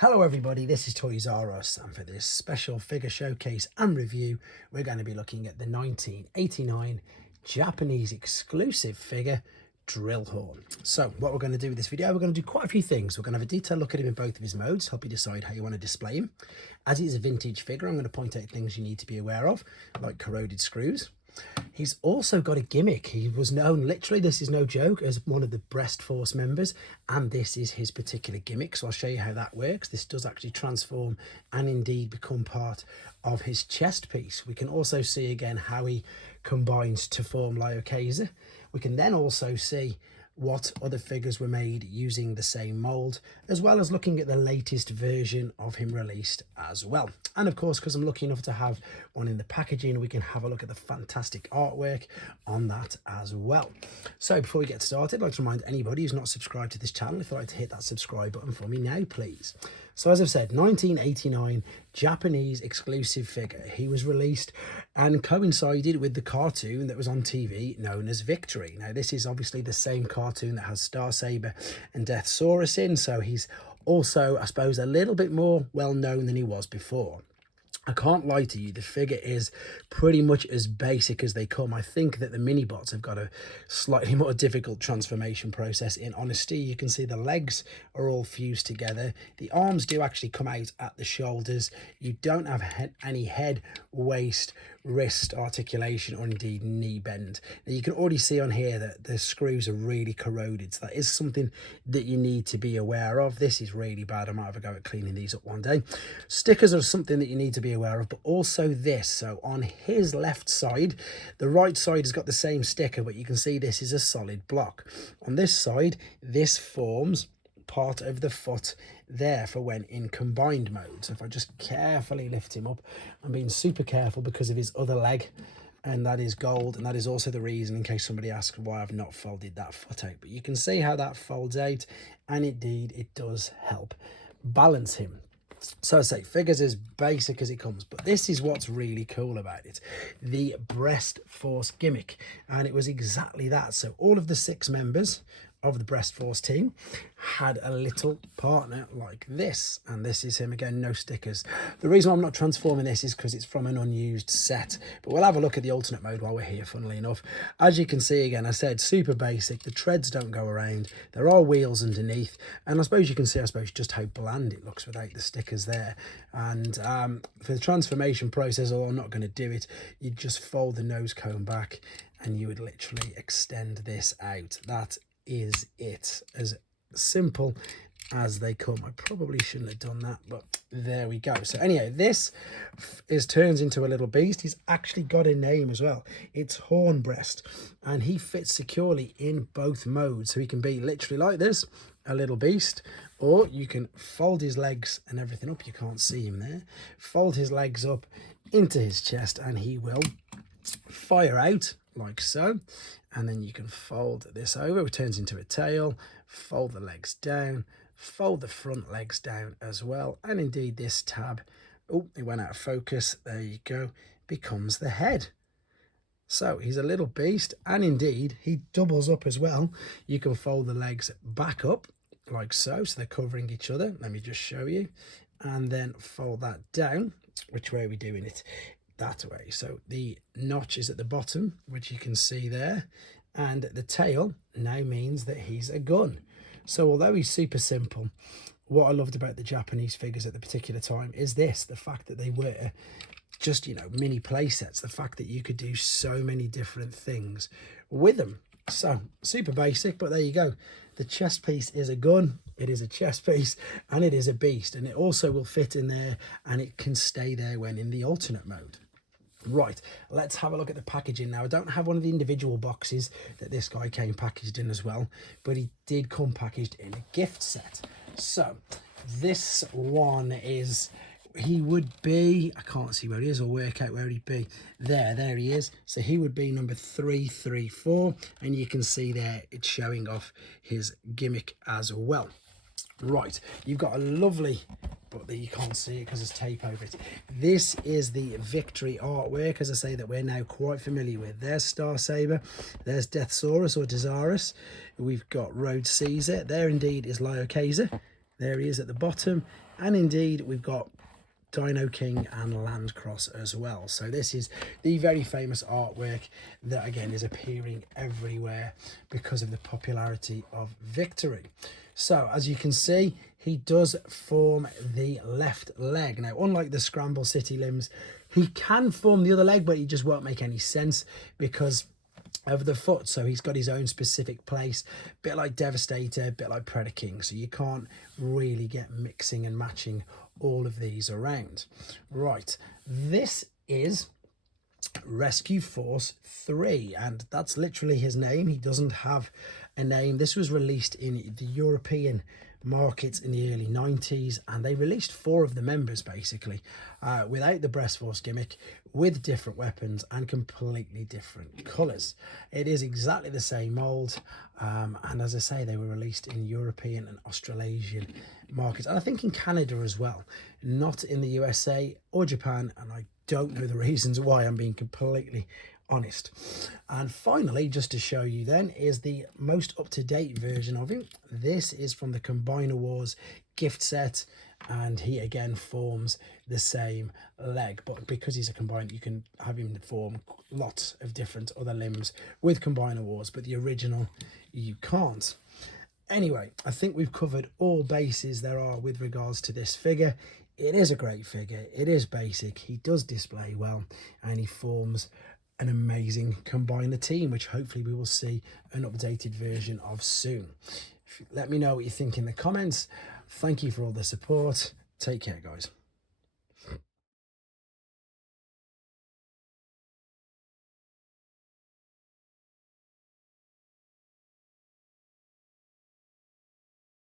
Hello everybody, this is Toys R Us, and for this special figure showcase and review we're going to be looking at the 1989 Japanese exclusive figure Drillhorn. So what we're going to do with this video, we're going to do quite a few things. We're going to have a detailed look at him in both of his modes, help you decide how you want to display him. As he's a vintage figure, I'm going to point out things you need to be aware of, like corroded screws. He's also got a gimmick. He was known, literally, this is no joke, as one of the Breast Force members, and this is his particular gimmick. So I'll show you how that works. This does actually transform and indeed become part of his chest piece. We can also see again how he combines to form liokaiser. We can then also see what other figures were made using the same mold, as well as looking at the latest version of him released as well. And of course, because I'm lucky enough to have one in the packaging, we can have a look at the fantastic artwork on that as well. So before we get started, I'd like to remind anybody who's not subscribed to this channel, if you'd like to hit that subscribe button for me now, please. So as I've said, 1989 Japanese exclusive figure. He was released and coincided with the cartoon that was on TV known as Victory. Now this is obviously the same cartoon that has Star Saber and Deathsaurus in, so he's also, I suppose, a little bit more well known than he was before. I can't lie to you, the figure is pretty much as basic as they come. I think that the mini-bots have got a slightly more difficult transformation process. In honesty, you can see the legs are all fused together. The arms do actually come out at the shoulders. You don't have any head, waist, wrist articulation, or indeed knee bend. Now you can already see on here that the screws are really corroded, so that is something that you need to be aware of. This is really bad. I might have a go at cleaning these up one day. Stickers are something that you need to be aware of, but also this. So on his left side, the right side has got the same sticker, but you can see this is a solid block. On this side, this forms part of the foot there for when in combined mode. So if I just carefully lift him up, I'm being super careful because of his other leg, and that is gold, and that is also the reason, in case somebody asks why I've not folded that foot out. But you can see how that folds out, and indeed it does help balance him. So I say, figures as basic as it comes, but this is what's really cool about it, the Breast Force gimmick, and it was exactly that. So all of the 6 members of the Breast Force team had a little partner like this, and this is him again, no stickers. The reason why I'm not transforming this is because it's from an unused set, but we'll have a look at the alternate mode while we're here, funnily enough. As you can see, again, I said super basic. The treads don't go around, there are wheels underneath, and I suppose you can see, just how bland it looks without the stickers there. And for the transformation process, although I'm not going to do it, you just fold the nose cone back and you would literally extend this out. That is it, as simple as they come. I probably shouldn't have done that, but there we go. So anyway, this turns into a little beast. He's actually got a name as well. It's Hornbreast, and he fits securely in both modes. So he can be literally like this, a little beast, or you can fold his legs and everything up. You can't see him there. Fold his legs up into his chest and he will fire out like so, and then you can fold this over, it turns into a tail, fold the legs down, fold the front legs down as well, and indeed this tab, oh, it went out of focus, there you go, becomes the head. So he's a little beast, and indeed he doubles up as well. You can fold the legs back up like so, so they're covering each other. Let me just show you, and then fold that down. Which way are we doing it? That way. So the notch is at the bottom, which you can see there, and the tail now means that he's a gun. So although he's super simple, what I loved about the Japanese figures at the particular time is this, the fact that they were just, you know, mini play sets, the fact that you could do so many different things with them. So super basic, but there you go. The chest piece is a gun, it is a chest piece, and it is a beast, and it also will fit in there, and it can stay there when in the alternate mode. Right, let's have a look at the packaging now. I don't have one of the individual boxes that this guy came packaged in as well, but he did come packaged in a gift set. So this one is, he would be, I can't see where he is or work out where he'd be. There he is. So he would be number 334, and you can see there it's showing off his gimmick as well. Right, you've got a lovely, but you can't see it because there's tape over it. This is the Victory artwork, as I say, that we're now quite familiar with. There's Star Saber, there's Deathsaurus or Deathsaurus. We've got Road Caesar. There indeed is liokaiser. There he is at the bottom. And indeed, we've got Dino King and Landcross as well. So this is the very famous artwork that again is appearing everywhere because of the popularity of Victory. So as you can see, he does form the left leg. Now, unlike the Scramble City limbs, he can form the other leg, but he just won't make any sense because of the foot. So he's got his own specific place, a bit like Devastator, a bit like Predator King. So you can't really get mixing and matching all of these around. Right, this is Rescue Force 3, and that's literally his name. He doesn't have a name. This was released in the European markets in the early 90s, and they released 4 of the members basically without the breast force gimmick, with different weapons and completely different colors. It is exactly the same mold, and as I say, they were released in European and Australasian markets, and I think in Canada as well, not in the USA or Japan, and I don't know the reasons why, I'm being completely honest. And finally, just to show you then, is the most up-to-date version of him. This is from the Combiner Wars gift set, and he again forms the same leg, but because he's a combiner, you can have him form lots of different other limbs with Combiner Wars, but the original you can't. Anyway, I think we've covered all bases there are with regards to this figure. It is a great figure, it is basic, he does display well, and he forms an amazing combiner team, which hopefully we will see an updated version of soon. Let me know what you think in the comments. Thank you for all the support. Take care, guys.